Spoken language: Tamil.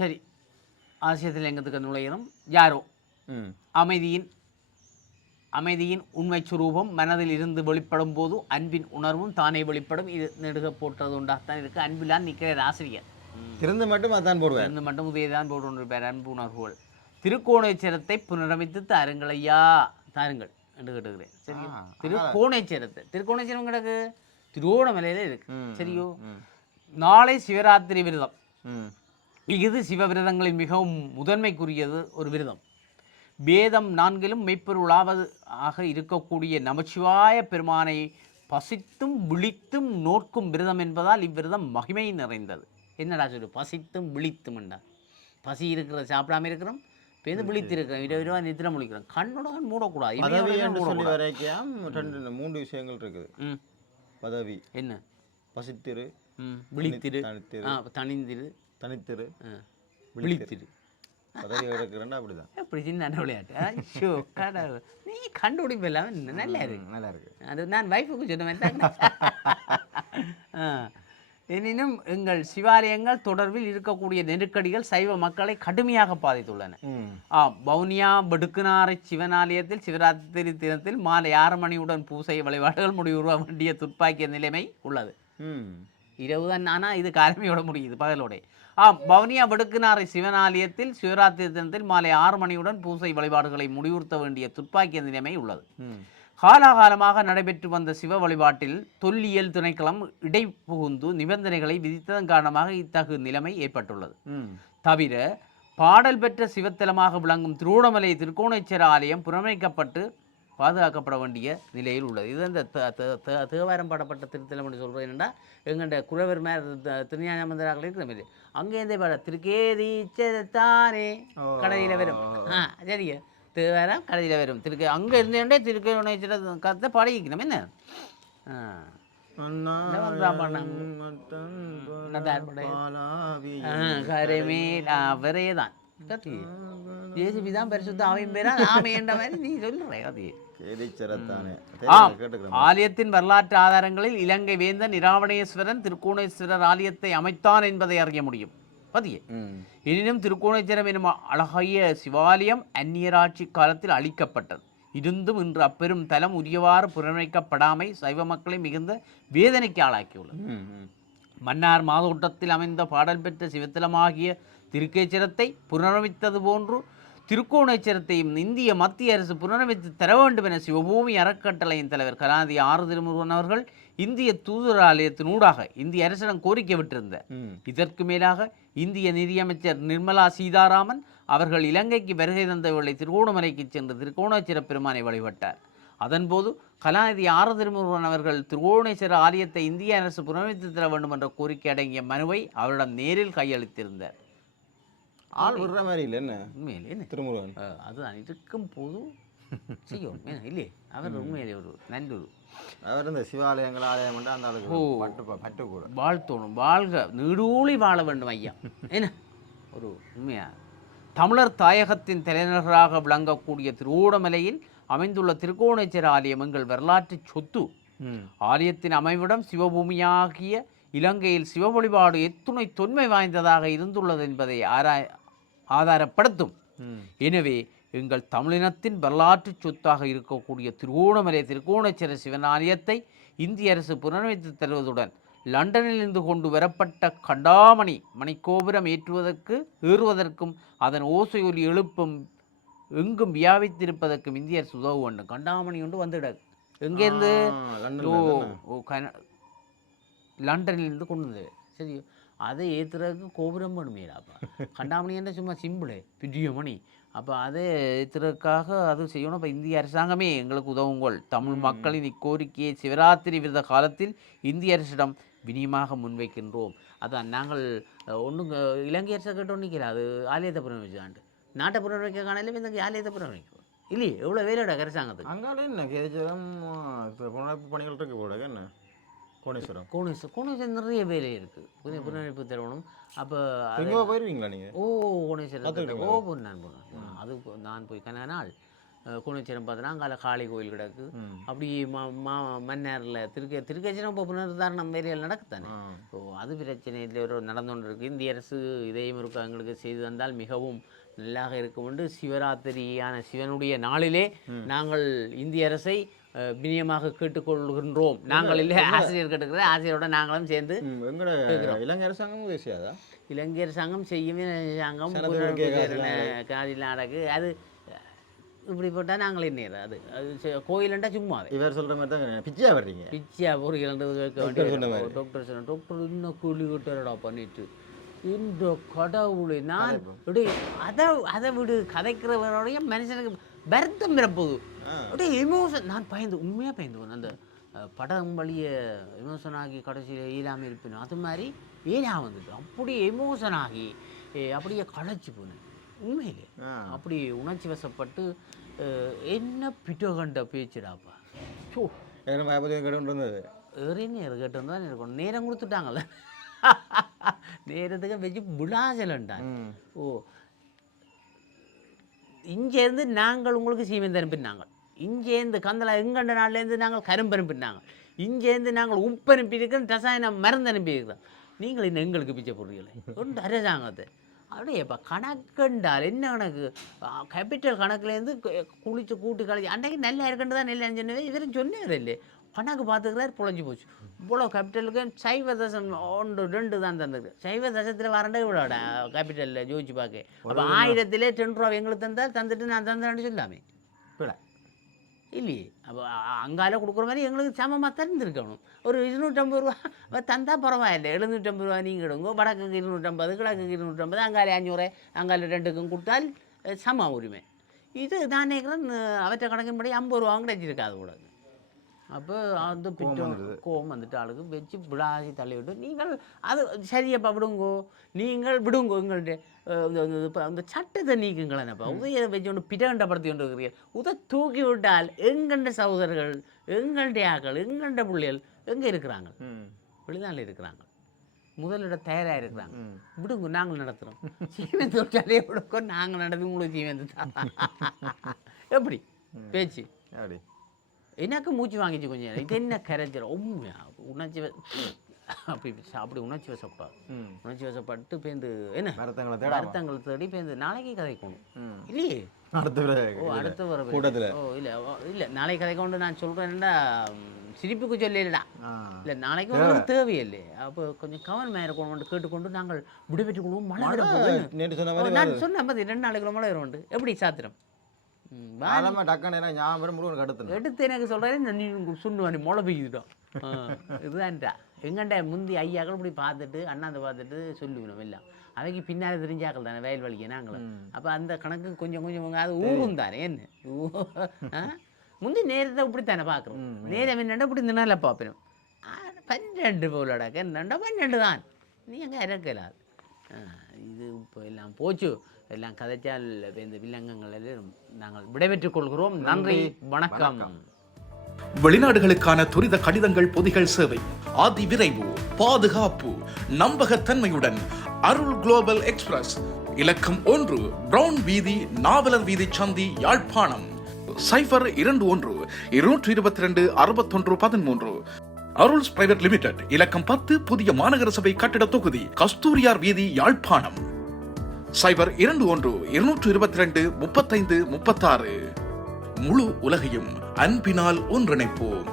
சரி, ஆசியத்தில் எங்கத்துக்கு நுழையணும். யாரோ அமைதியின் உண்மை சுரூபம் மனதில் இருந்து வெளிப்படும் போது அன்பின் உணர்வும் தானே வெளிப்படும். இது நெடுக போட்டது உண்டாகத்தான் இருக்குது. அன்பிலான் நிற்கிற ஆசிரியர் திறந்து மட்டும் அதான் போடுவேன். திறந்து மட்டும் உதயதான் போட்டு அன்பு உணர்வுகள். திருக்கோணேச்சரத்தை புனரமைத்து தாருங்கள் ஐயா, தாருங்கள் என்று கேட்டுக்கிறேன். சரி, திருக்கோணேச்சரம் கிடக்கு திருவோணமலையில இருக்கு. சரியோ, நாளை சிவராத்திரி விரதம். இது சிவவிரதங்களில் மிகவும் முதன்மைக்குரியது ஒரு விரதம். வேதம் 4லும் மெய்ப்பொருளாவது ஆக இருக்கக்கூடிய நமச்சிவாய பெருமானை பசித்தும் விழித்தும் நோக்கும் விரதம் என்பதால் இவ்விரதம் மகிமை நிறைந்தது. என்னடா சொல்லு, பசித்தும் விழித்தும் என்றால் பசி இருக்கிற சாப்பிடாம இருக்கிறோம், பேருந்து விழித்து இருக்கிறோம், இரவு நித்திரம் முழிக்கிறோம், கண்ணோட மூடக்கூடாது. 3 விஷயங்கள் இருக்குது. பதவி என்ன, பசித்திரு, விழித்திரு, தனிந்திரு, தனித்திரு, விழித்திரு. பதவி எடுக்கிறேன்னா அப்படிதான். அப்படி சின்ன விளையாட்டு நீ கண்டுபிடிப்பெல்லாம் நல்லா இருக்கு, நல்லா இருக்கு. அது நான் வைஃபுக்கு சொன்ன மாதிரி தான். எனினும் எங்கள் சிவாலயங்கள் தொடர்பில் இருக்கக்கூடிய நெருக்கடிகள் சைவ மக்களை கடுமையாக பாதித்துள்ளன. வவுனியா வெடுக்குநாரை சிவனாலயத்தில் சிவராத்திரி தினத்தில் மாலை 6 மணியுடன் பூசை வழிபாடுகள் முடிவுற வேண்டிய துப்பாக்கிய நிலைமை உள்ளது. இரவுதான், ஆனால் இது காலமையோட முடியுது பகலோட. வவுனியா வெடுக்குநாரை சிவனாலயத்தில் சிவராத்திரி தினத்தில் மாலை 6 மணியுடன் பூசை வழிபாடுகளை முடிவுறுத்த வேண்டிய துப்பாக்கிய நிலைமை உள்ளது. காலாகாலமாக நடைபெற்று வந்த சிவ வழிபாட்டில் தொல்லியல் திணைக்களம் இடை புகுந்து நிபந்தனைகளை விதித்ததன் காரணமாக இத்தகு நிலைமை ஏற்பட்டுள்ளது. தவிர பாடல் பெற்ற சிவத்தலமாக விளங்கும் திருவோணமலை திருக்கோணேச்சர ஆலயம் புறமைக்கப்பட்டு பாதுகாக்கப்பட வேண்டிய நிலையில் உள்ளது. இது இந்த தேவாரம் பாடப்பட்ட திருத்தலம் என்று சொல்கிறது. என்னென்னா எங்கள்ட குறவர் திருஞானமந்தராக இருக்கிற மாதிரி அங்கேருந்தே பாட திருக்கேதீச்சரத்தானே கடையில் வரும். சரிங்க, தேவாரம் கடையில் வரும். அங்கே இருந்தே திருக்கோணேச்சர கதை பாடிக்கணும். என்ன அவரேதான் ஜேசுபிதான் பரிசுத்த ஆவியும் பேரா ஆமை என்ற மாதிரி நீ சொல்ற. ஆலயத்தின் வரலாற்று ஆதாரங்களில் இலங்கை வேந்தன் இராவணேஸ்வரன் திருக்கோணேஸ்வரர் ஆலயத்தை அமைத்தான் என்பதை அறிய முடியும். எனினும் திருக்கோணேச்சரம் எனும் அழகிய சிவாலயம் அந்நியராட்சி காலத்தில் அழிக்கப்பட்டது. இருந்தும் இன்று அப்பெரும் தலம் உரியவாறு புறமைக்கப்படாமை சைவ மக்களை மிகுந்த வேதனைக்கு ஆளாக்கியுள்ளது. மன்னார் மாதோட்டத்தில் அமைந்த பாடல் பெற்ற சிவத்தலமாகிய திருக்கேச்சரத்தை புனரமைத்தது போன்று திருக்கோணேச்சரத்தையும் இந்திய மத்திய அரசு புனரமைத்து தர வேண்டும் என சிவபூமி அறக்கட்டளையின் தலைவர் கலாநிதி ஆர் திருமுருகன் அவர்கள் இந்திய தூதராலயத்தினூடாக இந்திய அரசிடம் கோரிக்கை விட்டிருந்தார். இதற்கு மேலாக இந்திய நிதியமைச்சர் நிர்மலா சீதாராமன் அவர்கள் இலங்கைக்கு வருகை தந்தவர்களை திருகோணமலைக்கு சென்று திருக்கோணேச்சர பெருமானை வழிபட்டார். அதன்போது கலாநிதி ஆர் திருமுருகன் அவர்கள் திருக்கோணேஸ்வர ஆலயத்தை இந்திய அரசு புனரமைத்து தர வேண்டும் என்ற கோரிக்கை அடங்கிய மனுவை அவரிடம் நேரில் கையளித்திருந்தார். ஆள் விடுற மாதிரி இல்லை என்ன உண்மையிலே என்ன திருமுருகன் அதுதான் இருக்கும் போது செய்யும் இல்லையே. அவர் உண்மையிலே ஒரு நன்றூர். அவர் இந்த சிவாலயங்கள் ஆலயம் அந்த பட்டு கூட வாழ்த்தோணும், வாழ்க நீடூழி வாழ வேண்டும் ஐயா. என்ன ஒரு உண்மையா தமிழர் தாயகத்தின் தலைநகராக விளங்கக்கூடிய திருவோணமலையில் அமைந்துள்ள திருக்கோணேச்சர ஆலயம் எங்கள் வரலாற்று சொத்து. ஆலயத்தின் அமைவிடம் சிவபூமியாகிய இலங்கையில் சிவ வழிபாடு எத்துணை தொன்மை வாய்ந்ததாக இருந்துள்ளது என்பதை ஆதாரப்படுத்தும். எனவே எங்கள் தமிழினத்தின் வரலாற்று சொத்தாக இருக்கக்கூடிய திருவோணமலை திருக்கோணேச்சர சிவனாலயத்தை இந்திய அரசு புனரமைத்து தருவதுடன் லண்டனில் இருந்து கொண்டு வரப்பட்ட கண்டாமணி மணிக்கோபுரம் ஏறுவதற்கும் அதன் ஓசை ஒலி எழுப்பும் எங்கும் வியாபித்திருப்பதற்கும் இந்திய அரசு உதவ வேண்டும். கண்டாமணி ஒன்று வந்துடாது. எங்கேருந்து? லண்டனிலிருந்து கொண்டு வந்தது. சரி, அதை ஏற்றுறதுக்கு கோபுரம் பண்ணுமேடாப்பா. கண்டாமணி என்ன சும்மா சிம்பிளே பெரிய மணி. அப்போ அதை ஏற்றுறதுக்காக அது செய்யணும். இப்போ இந்திய அரசாங்கமே எங்களுக்கு உதவுங்கள். தமிழ் மக்களின் இக்கோரிக்கையை சிவராத்திரி விரத காலத்தில் இந்திய அரசிடம் வினியமாக முன்வைக்கின்றோம். அதான் நாங்கள் ஒன்றும் இலங்கை அரசை கேட்டோன்னு நிற்கிறேன். அது ஆலயத்தை புனரமைச்சாண்டு நாட்டை புனரமைக்க காணல இந்த ஆலயத்தை புனரமைக்கும் இல்லையே. எவ்வளோ வேலையோட அரசாங்கத்துக்கு அங்கால என்ன கேச்சரம் புனரமைப்பு பணிகள் இருக்கு போட என்ன கோணேஸ்வரம் நிறைய வேலை இருக்குது. புதிய புனரமைப்பு தருவணும். அப்போ போயிருவீங்களா நீங்கள்? கோணேஸ்வரம் நான் போனேன். அது நான் போய் கன நாள் குணச்சிரம் பார்த்தோன்னா அங்கால காளி கோயில் கிடக்கு அப்படி மன்னாரில் திருக்கச்சிரம் இப்போ புனருத்தாரணம் வேலையில் நடக்குத்தானே. ஸோ அது பிரச்சனை இல்லை, ஒரு நடந்து கொண்டு இருக்குது. இந்திய அரசு இதையும் இருக்கும் எங்களுக்கு செய்து வந்தால் மிகவும் நல்லாக இருக்கும் என்று சிவராத்திரியான சிவனுடைய நாளிலே நாங்கள் இந்திய அரசை வினியமாக கேட்டுக்கொள்கின்றோம். நாங்கள் இல்லை, ஆசிரியர் கேட்டுக்கிற ஆசிரியரோட நாங்களும் சேர்ந்து இலங்கை அரசாங்கம் பேசியாதா? இலங்கை அரசாங்கம் செய்யும் அரசாங்கம் காதில் நடக்கு. அது இப்படி போட்டால் நாங்கள் என்ன அது அது கோயிலண்டா சும்மாவே இவர் சொல்கிற மாதிரி தான் பிச்சியா வர்றீங்க. பிச்சியா ஒரு இரண்டு கேட்க வேண்டிய டாக்டர் சொன்ன டாக்டர் இன்னும் கூலி விட்டுறடா பண்ணிட்டு இந்த கடவுளை நான் இப்படி அதை விடு கதைக்கிறவனுடைய மனுஷனுக்கு வருத்தம் பிறப்போது அப்படியே எமோஷன். நான் பயந்து உண்மையாக பயந்துவேன். அந்த படம் வழிய எமோஷன் ஆகி கடைசியில் ஈழாமல் இருப்பேன். அது மாதிரி ஏழா வந்துட்டு அப்படியே எமோஷன் ஆகி அப்படியே களைச்சி போனேன் உண்மையிலே. அப்படி உணர்ச்சி வசப்பட்டு என்ன பிட்டோ கண்ட பேச்சுடாப்பா. ஸோ கேட்டுருந்தது ஏறின்னு கேட்டுருந்தா இருக்கணும். நேரம் கொடுத்துட்டாங்கல்ல, நேரத்துக்கு வச்சு விழாசலண்டாங்க. ஓ இங்கேருந்து நாங்கள் உங்களுக்கு சீமெந்து அனுப்பினாங்க, இங்கேருந்து கந்தலா எங்கண்ட நாள்லேருந்து நாங்கள் கரும்பு அனுப்பினாங்க, இங்கேருந்து நாங்கள் உப்பு அனுப்பியிருக்கோம், ரசாயனம் மருந்து அனுப்பியிருக்கிறோம். நீங்கள் இன்னும் எங்களுக்கு பிச்சை போடுறீங்களே ஒன்று அரசாங்கத்தை. அப்படியே இப்போ கணக்குண்டால் என்ன கணக்கு? கேபிட்டல் கணக்குலேருந்து குளிச்சு கூட்டி கழிச்சு அன்றைக்கு நல்லா இருக்குன்னு தான் நெல் சொன்னது. இவரும் சொன்னார் இல்லை, கணக்கு பார்த்துக்கிறார், பொழைஞ்சி போச்சு. இவ்வளோ கேபிட்டலுக்கு சைவ தசம் 1 2 தான் தந்தது. சைவ தசத்தில் வரண்டே இவ்வளோட கேபிட்டலில் ஜோதிச்சு பார்க்க. அப்போ 1000 10 ரூபா எங்களுக்கு தந்தால் தந்துட்டு நான் தந்தேன்னு சொல்லாமே இல்லையே. அப்போ அங்கால கொடுக்குற மாதிரி எங்களுக்கு சமமாக தந்துருக்கணும். ஒரு 250 ரூபா தந்தால் பரவாயில்லை. 750 ரூபா நீங்கள் எடுங்க, வடக்குக்கு 250, கிழக்குக்கு 250, அங்கால 500, அங்கால 2க்கும் கொடுத்தால் சம உரிமை. இது நான் நினைக்கிறேன் அவற்றை கணக்கின்படி 50 ரூபா கிடைச்சிருக்காது கூட. அப்போ அந்த கோவம் வந்துட்டு ஆளுக்கு வச்சு விடாசி தள்ளி விட்டு நீங்கள் அது சரியப்பா விடுங்கோ, நீங்கள் விடுங்கோ எங்கள்கிட்ட அந்த சட்டத்தை நீக்குங்களேன்ப்பா. உதய வச்சு ஒன்று பிடகண்டப்படுத்தி கொண்டு இருக்கிறீர்கள். உதை தூக்கி விட்டால் எங்கண்ட சகோதரர்கள், எங்கள்டைய ஆக்கள், எங்கள்ட பிள்ளைகள் எங்கே இருக்கிறாங்க? வெளிநாளில் இருக்கிறாங்க, முதலிட தயாராக இருக்கிறாங்க. விடுங்க, நாங்கள் நடத்துகிறோம். சீமெந்து தொட்டாலே விடுங்கோ, நாங்கள் நடந்து உங்களுக்கு சீமெந்து தான். எப்படி பேச்சு? அப்படி எனக்கு மூச்சு வாங்கிச்சு கொஞ்சம். இது என்ன கரைச்சல் உண்மையா உணர்ச்சி அப்படி உணர்ச்சி வசப்படாது. உணர்ச்சி வசப்பட்டு பேருந்து என்ன வருத்தங்களை தேடி பேருந்து நாளைக்கு கதைக்கணும் இல்லையே. அடுத்த வர இல்லை இல்லை நாளைக்கு கதைக்கொண்டு நான் சொல்கிறேன்டா சிரிப்புக்கு சொல்லலடா. இல்லை நாளைக்கு ஒரு தேவையில்லை. அப்போ கொஞ்சம் கவனமாக இருக்கணும் கேட்டுக்கொண்டு நாங்கள் விடுபெற்றுக் கொள்வோம். மழை விட போகுது நான் சொன்னேன் 2 நாளைக்குள்ள மழை வரும். எப்படி சாத்திரம் எடுத்து எனக்கு சொல்கிறேன் நீ சுண்ணுவானி மொளை பெய்யுதுட்டோம். இதுதான்டா எங்கண்டா முந்தி ஐயாக்கள் இப்படி பார்த்துட்டு அண்ணாந்து பார்த்துட்டு சொல்லுவினோம் எல்லாம். அவைக்கு பின்னால் தெரிஞ்சாக்கள் தானே வயல் வலிக்க நாங்களும். அப்போ அந்த கணக்கு கொஞ்சம் கொஞ்சம் அது ஊரும் தானே என்ன முந்தி நேரத்தை இப்படித்தானே பார்க்குறோம். நேரம் என்னண்டா இப்படி இந்த நாளில் பார்ப்போம். 12 போலடாக்க என்னண்டா 12 தான். நீ எங்கே இறக்கலாது. இது இப்போ எல்லாம் போச்சு. எல்லாம் கதைச்சால் இந்த வில்லங்கங்களில் நாங்கள் விடைபெற்றுக் கொள்கிறோம். நன்றி, வணக்கம். வெளிநாடுகளுக்கான துரித கடிதங்கள் பொதிகள் சேவை, அதி விரைவு, பாதுகாப்பு, நம்பகத்தன்மையுடன் அருள் குளோபல் எக்ஸ்பிரஸ், இலக்கம் 1, பிரவுன் வீதி, நாவலர் வீதி சந்தி, யாழ்ப்பாணம். 021 222 61 13. அருள்ஸ் பிரைவேட் லிமிடெட், இலக்கம் 10, புதிய மாநகர சபை கட்டிட தொகுதி, கஸ்தூரியார் வீதி, யாழ்ப்பாணம். 021 222 35 36. முழு உலகையும் அன்பினால் ஒன்றிணைப்போம்.